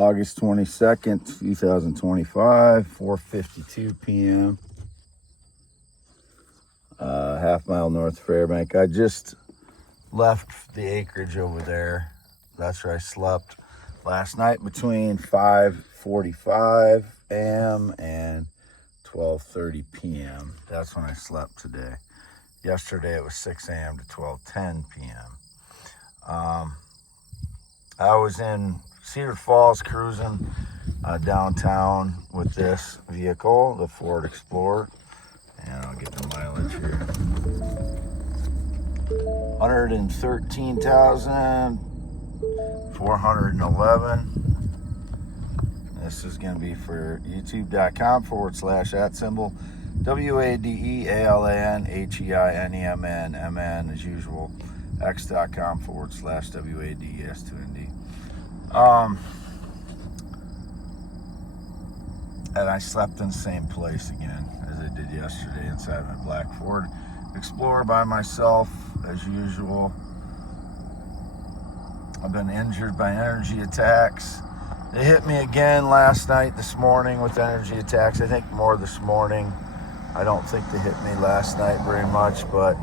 August 22nd, 2025, 4:52 p.m. Half mile north of Fairbank. I just left the acreage over there. That's where I slept last night between 5:45 a.m. and 12:30 p.m. That's when I slept today. Yesterday it was 6 a.m. to 12:10 p.m. I was in Cedar Falls cruising downtown with this vehicle, the Ford Explorer, and I'll get the mileage here. 113,411. This is going to be for youtube.com/@ WADEALANHEINEMN as usual. x.com/WADES2ND. And I slept in the same place again as I did yesterday inside my black Ford Explorer by myself as usual. I've been injured by energy attacks. They hit me again last night, this morning with energy attacks. I think more this morning. I don't think they hit me last night very much, but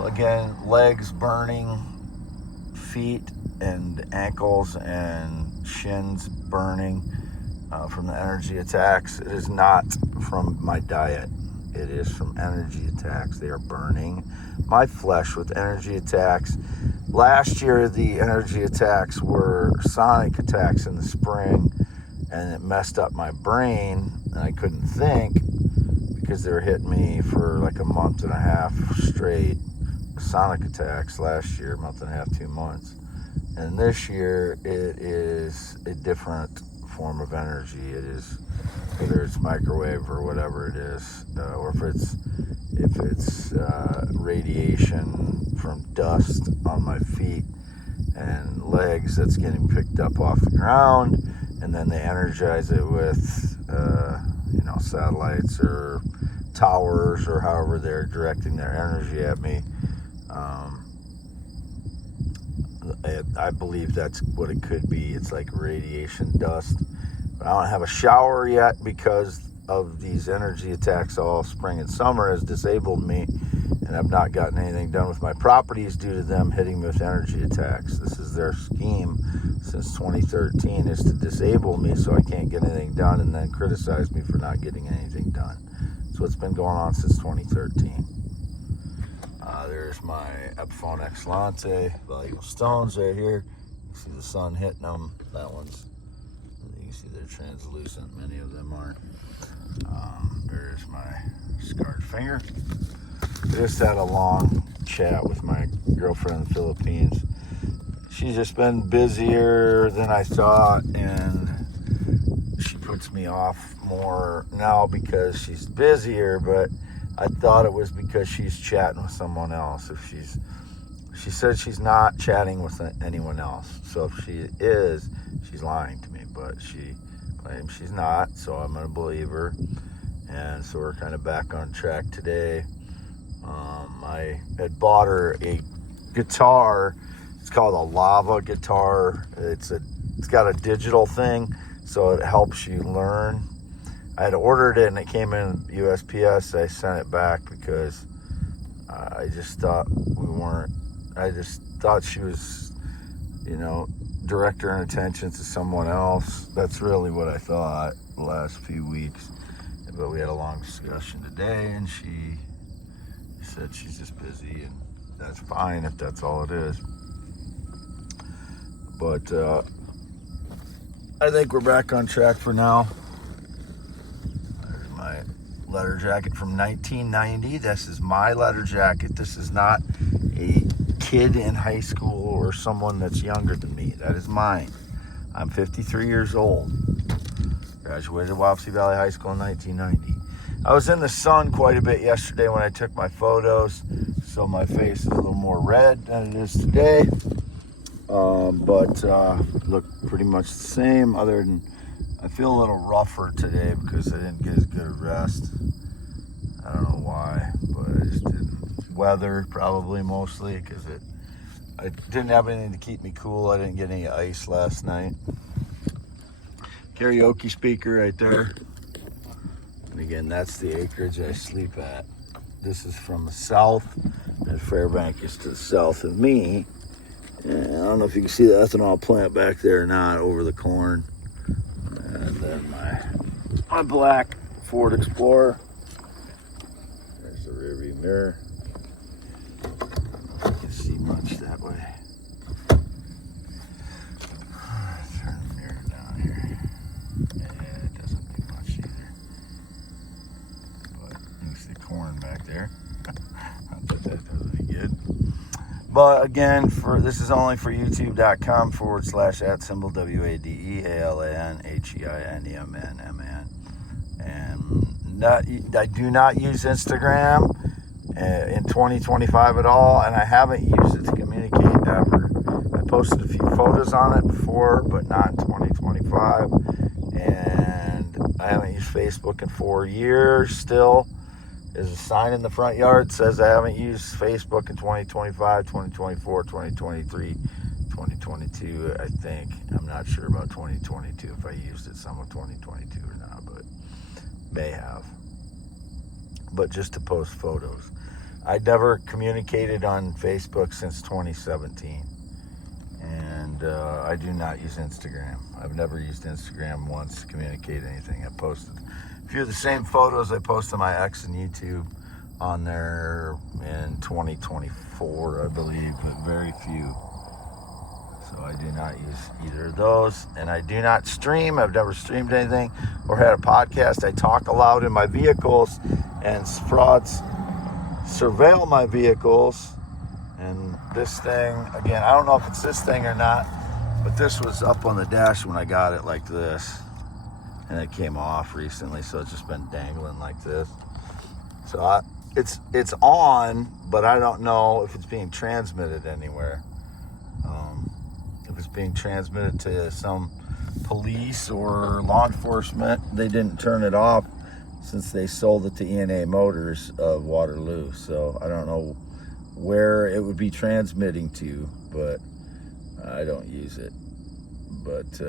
again, legs burning, feet and ankles and shins burning from the energy attacks. It is not from my diet. It is from energy attacks. They are burning my flesh with energy attacks. Last year, the energy attacks were sonic attacks in the spring, and it messed up my brain, and I couldn't think because they were hitting me for like a month and a half straight. Sonic attacks last year, month and a half, 2 months. And this year, it is a different form of energy. It is, whether it's microwave or whatever it is, or if it's radiation from dust on my feet and legs that's getting picked up off the ground, and then they energize it with satellites or towers or however they're directing their energy at me. I believe that's what it could be. It's like radiation dust. But I don't have a shower yet because of these energy attacks all spring and summer has disabled me, and I've not gotten anything done with my properties due to them hitting me with energy attacks. This is their scheme since 2013, is to disable me so I can't get anything done and then criticize me for not getting anything done. So it's been going on since 2013. There's my Epiphone Excellente, valuable stones right here. You see the sun hitting them. That one's, you can see they're translucent. Many of them aren't. There's my scarred finger. Just had a long chat with my girlfriend in the Philippines. She's just been busier than I thought, and she puts me off more now because she's busier, but I thought it was because she's chatting with someone else. She said she's not chatting with anyone else. So if she is, she's lying to me, but she claims she's not, so I'm going to believe her. And so we're kind of back on track today. I had bought her a guitar. It's called a lava guitar. It's got a digital thing, so it helps you learn. I had ordered it and it came in USPS. I sent it back because I just thought she was, direct her attention to someone else. That's really what I thought the last few weeks. But we had a long discussion today, and she said she's just busy, and that's fine if that's all it is. But I think we're back on track for now. There's my leather jacket from 1990. This is my leather jacket. This is not a kid in high school or someone that's younger than me. That is mine. I'm 53 years old. Graduated Wapsie Valley High School in 1990. I was in the sun quite a bit yesterday when I took my photos, so my face is a little more red than it is today. But look pretty much the same, other than I feel a little rougher today because I didn't get as good a rest. I don't know why, but I just didn't. Weather, probably mostly, because I didn't have anything to keep me cool. I didn't get any ice last night. karaoke speaker right there. And again, that's the acreage I sleep at. This is from the south, and Fairbank is to the south of me. And I don't know if you can see the ethanol plant back there or not, over the corn. And then my black Ford Explorer. There's the rearview mirror. You can see much that way. Turn the mirror down here. Yeah, it doesn't do much either. But you can see the corn back there. I don't think that does any good. But again, this is only for youtube.com /@ WADEALANHEINEMNMN. And I do not use Instagram in 2025 at all, and I haven't used it to communicate ever. I posted a few photos on it before, but not in 2025. And I haven't used Facebook in 4 years still. There's a sign in the front yard that says I haven't used Facebook in 2025, 2024, 2023, 2022, I think. I'm not sure about 2022 if I used it some of 2022 or not, but may have. But just to post photos. I'd never communicated on Facebook since 2017. And I do not use Instagram. I've never used Instagram once to communicate anything. I posted a few of the same photos I posted my ex and YouTube on there in 2024, I believe, but very few. So I do not use either of those. And I do not stream. I've never streamed anything or had a podcast. I talk aloud in my vehicles, and frauds surveil my vehicles. And this thing, again, I don't know if it's this thing or not, but this was up on the dash when I got it like this. And it came off recently, so it's just been dangling like this. So it's on, but I don't know if it's being transmitted anywhere. If it's being transmitted to some police or law enforcement, they didn't turn it off since they sold it to E&A Motors of Waterloo. So I don't know where it would be transmitting to, but I don't use it. But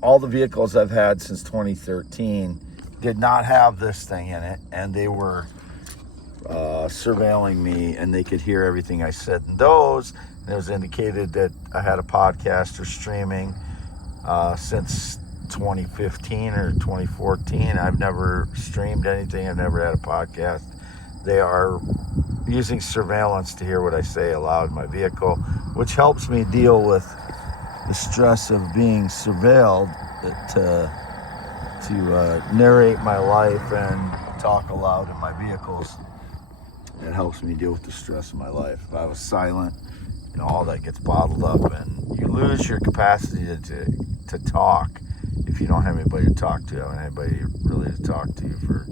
all the vehicles I've had since 2013 did not have this thing in it, and they were surveilling me, and they could hear everything I said in those. And it was indicated that I had a podcast or streaming since 2015 or 2014. I've never streamed anything. I've never had a podcast. They are using surveillance to hear what I say aloud in my vehicle, which helps me deal with the stress of being surveilled, to narrate my life and talk aloud in my vehicles. It helps me deal with the stress of my life. If I was silent, all that gets bottled up, and you lose your capacity to talk if you don't have anybody to talk to. I don't have anybody really to talk to for,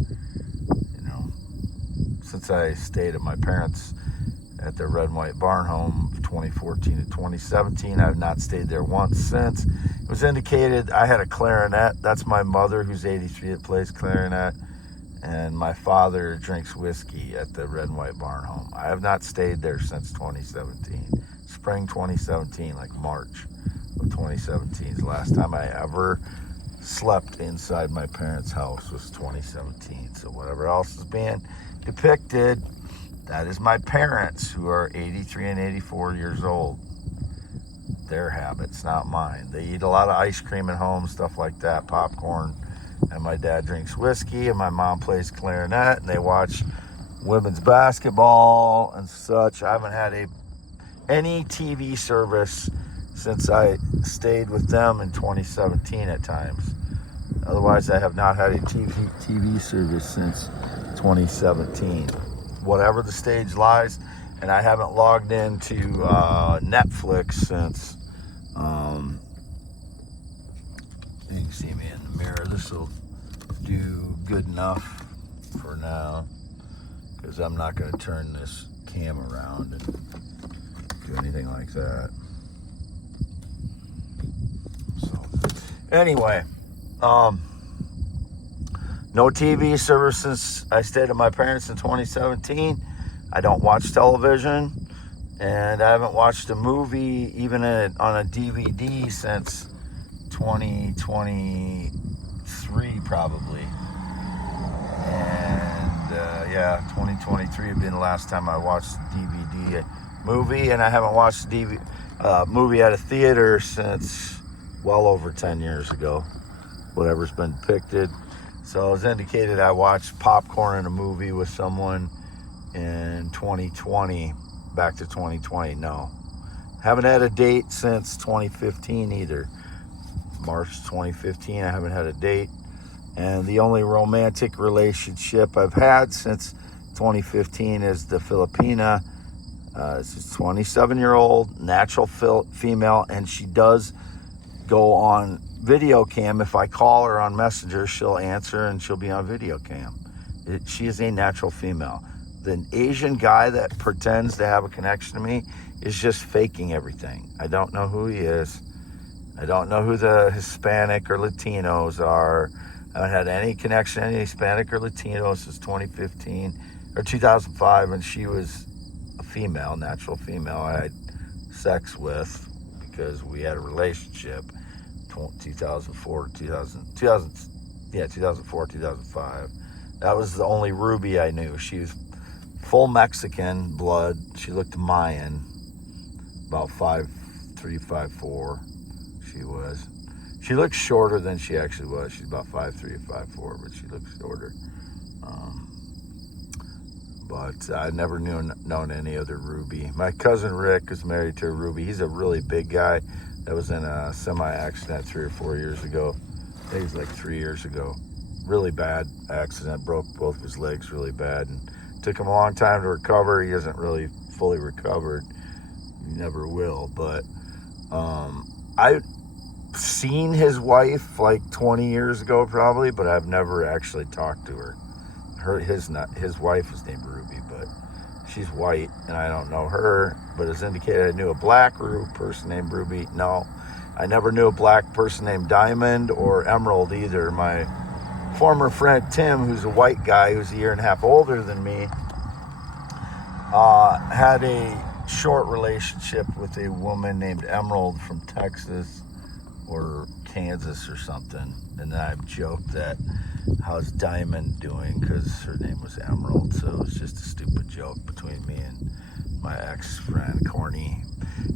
since I stayed at my parents' at their red and white barn home 2014 to 2017. I've not stayed there once since. It was indicated I had a clarinet. That's my mother, who's 83, that plays clarinet. And my father drinks whiskey at the red and white barn home. I have not stayed there since 2017. Spring 2017, like March of 2017 is the last time I ever slept inside my parents' house, was 2017. So whatever else is being depicted, that is my parents, who are 83 and 84 years old. Their habits, not mine. They eat a lot of ice cream at home, stuff like that, popcorn. And my dad drinks whiskey, and my mom plays clarinet, and they watch women's basketball and such. I haven't had any TV service since I stayed with them in 2017 at times. Otherwise, I have not had a TV service since 2017. Whatever the stage lies, and I haven't logged into Netflix since. You can see me in the mirror. This will do good enough for now, because I'm not going to turn this cam around and do anything like that. So anyway, no TV service since I stayed at my parents in 2017. I don't watch television, and I haven't watched a movie even on a DVD since 2023 probably. And 2023 had been the last time I watched the DVD movie, and I haven't watched the movie at a theater since well over 10 years ago, whatever's been depicted. So it was indicated I watched popcorn in a movie with someone in 2020, back to 2020. No, haven't had a date since 2015 either. March 2015, I haven't had a date. And the only romantic relationship I've had since 2015 is the Filipina. She's a 27-year-old natural female, and she does go on video cam. If I call her on Messenger, she'll answer and she'll be on video cam. She is a natural female. The Asian guy that pretends to have a connection to me is just faking everything. I don't know who he is. I don't know who the Hispanic or Latinos are. I haven't had any connection to any Hispanic or Latino since 2015 or 2005, when she was a female, natural female I had sex with because we had a relationship. 2004, 2005. That was the only Ruby I knew. She was full Mexican blood. She looked Mayan, about 5'3", 5'4". She was. She looked shorter than she actually was. She's about 5'3", 5'4", but she looked shorter. But I never known any other Ruby. My cousin Rick is married to a Ruby. He's a really big guy that was in a semi-accident 3 or 4 years ago. I think it was like 3 years ago. Really bad accident, broke both of his legs really bad, and took him a long time to recover. He isn't really fully recovered. He never will, but I've seen his wife like 20 years ago probably, but I've never actually talked to her. His wife is named Ruby, but she's white, and I don't know her, but it's indicated I knew a black person named Ruby. No, I never knew a black person named Diamond or Emerald either. My former friend Tim, who's a white guy who's a year and a half older than me, had a short relationship with a woman named Emerald from Texas or Kansas or something. And then I've joked that, how's Diamond doing? Because her name was Emerald. So it was just a stupid joke between me and my ex-friend, corny.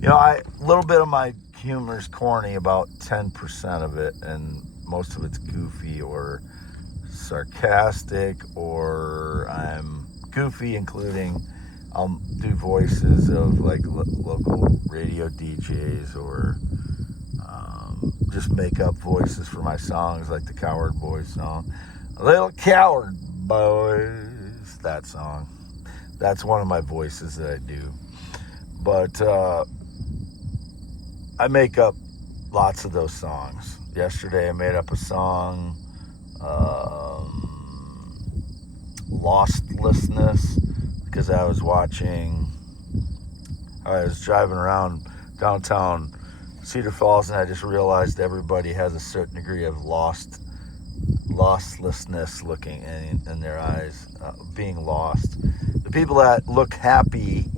You know, a little bit of my humor is corny, about 10% of it, and most of it's goofy or sarcastic, or I'm goofy, including I'll do voices of like local radio DJs, or just make up voices for my songs, like the Coward Boys song. Little Coward Boys, that song. That's one of my voices that I do. But I make up lots of those songs. Yesterday I made up a song, Lostlessness, because I was driving around downtown Cedar Falls, and I just realized everybody has a certain degree of lostlessness looking in their eyes, being lost. The people that look happy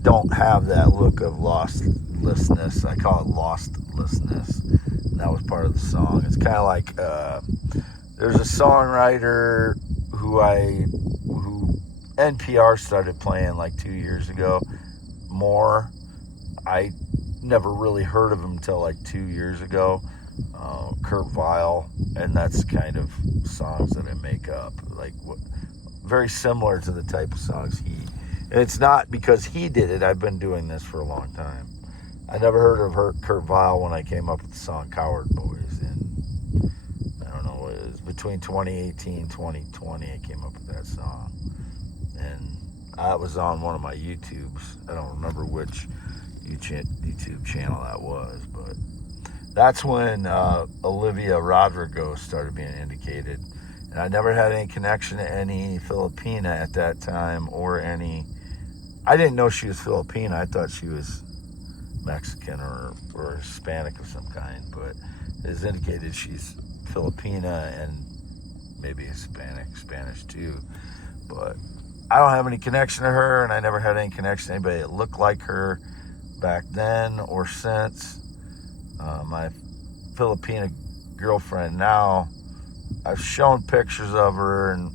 don't have that look of lostlessness. I call it lostlessness, and that was part of the song. It's kind of like there's a songwriter who NPR started playing like 2 years ago. More, I never really heard of him until like 2 years ago. Kurt Vile, and that's kind of songs that I make up, like very similar to the type of songs and it's not because he did it. I've been doing this for a long time. I never heard of Kurt Vile when I came up with the song Coward Boys, and I don't know, it was between 2018 and 2020 I came up with that song, and I was on one of my YouTubes. I don't remember which YouTube channel that was, but that's when Olivia Rodrigo started being indicated. And I never had any connection to any Filipina at that time, or I didn't know she was Filipina. I thought she was Mexican or Hispanic of some kind, but it's indicated she's Filipina and maybe Spanish too. But I don't have any connection to her, and I never had any connection to anybody that looked like her back then or since. My Filipina girlfriend now, I've shown pictures of her, and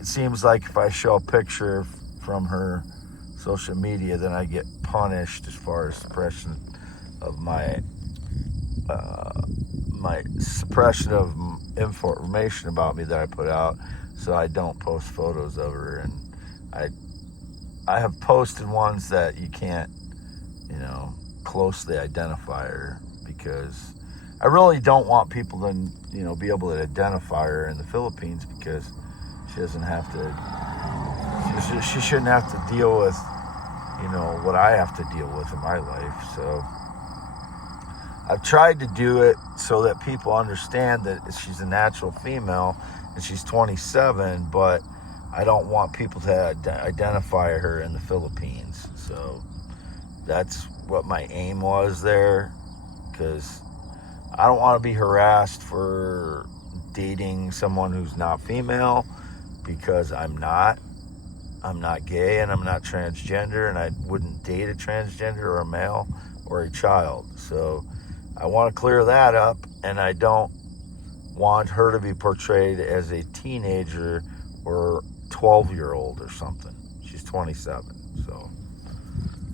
it seems like if I show a picture from her social media, then I get punished as far as suppression of my suppression of information about me that I put out, so I don't post photos of her. And I have posted ones that you can't, closely identify her, because I really don't want people to, be able to identify her in the Philippines, because she doesn't have to, she shouldn't have to deal with, what I have to deal with in my life. So I've tried to do it so that people understand that she's a natural female and she's 27, but I don't want people to identify her in the Philippines. So that's what my aim was there, because I don't want to be harassed for dating someone who's not female, because I'm not gay and I'm not transgender, and I wouldn't date a transgender or a male or a child. So I want to clear that up, and I don't want her to be portrayed as a teenager or 12-year-old or something. She's 27, so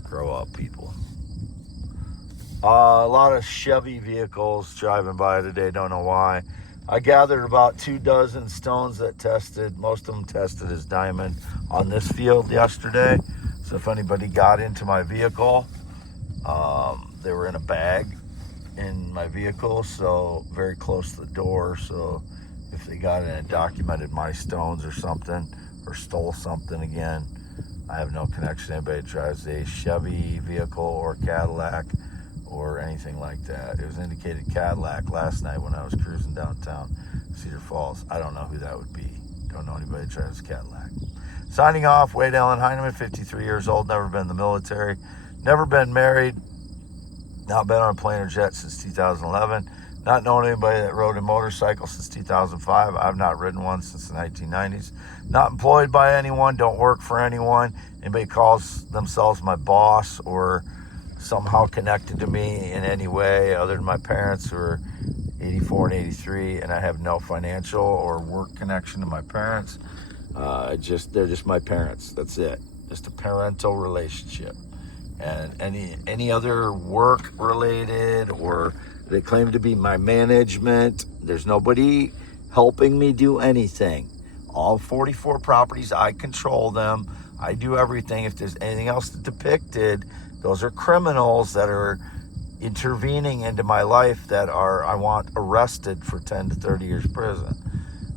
grow up, people. A lot of Chevy vehicles driving by today, don't know why. I gathered about 24 stones that tested, most of them tested as diamond on this field yesterday. So if anybody got into my vehicle, they were in a bag in my vehicle, so very close to the door. So if they got in and documented my stones or something, or stole something again, I have no connection to anybody that drives a Chevy vehicle or Cadillac or anything like that. It was indicated Cadillac last night when I was cruising downtown Cedar Falls. I don't know who that would be. Don't know anybody that drives a Cadillac. Signing off, Wade Allen Heineman, 53 years old, never been in the military, never been married, not been on a plane or jet since 2011, not known anybody that rode a motorcycle since 2005. I've not ridden one since the 1990s. Not employed by anyone, don't work for anyone. Anybody calls themselves my boss or somehow connected to me in any way other than my parents, who are 84 and 83, and I have no financial or work connection to my parents. They're just my parents. That's it. Just a parental relationship. And any other work related, or they claim to be my management, there's nobody helping me do anything. All 44 properties, I control them. I do everything. If there's anything else depicted, those are criminals that are intervening into my life that I want arrested for 10 to 30 years prison.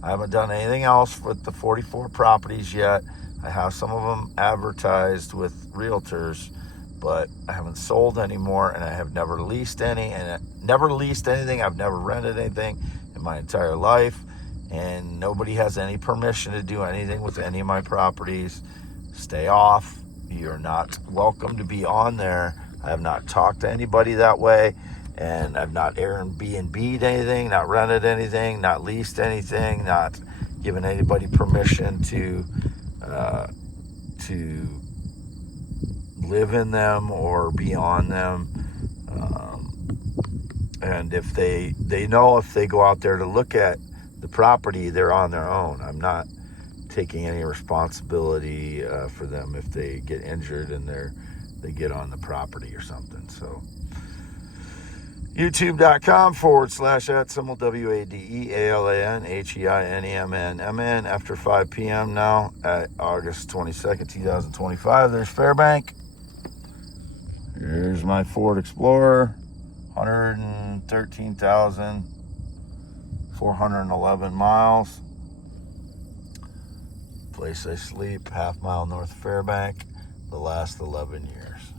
I haven't done anything else with the 44 properties yet. I have some of them advertised with realtors, but I haven't sold anymore, and I have never leased any, and never leased anything. I've never rented anything in my entire life, and nobody has any permission to do anything with any of my properties. Stay off. You're not welcome to be on there. I have not talked to anybody that way, and I've not Airbnb'd anything, not rented anything, not leased anything, not given anybody permission to live in them or be on them. And if they know if they go out there to look at the property, they're on their own. I'm not taking any responsibility for them if they get injured and they get on the property or something. So youtube.com/@symbol WADEALANHEINEMNMN after 5 p.m. now at August 22nd, 2025. There's Fairbank. Here's my Ford Explorer, 113,411 miles. Place I sleep, half mile north of Fairbank, the last 11 years.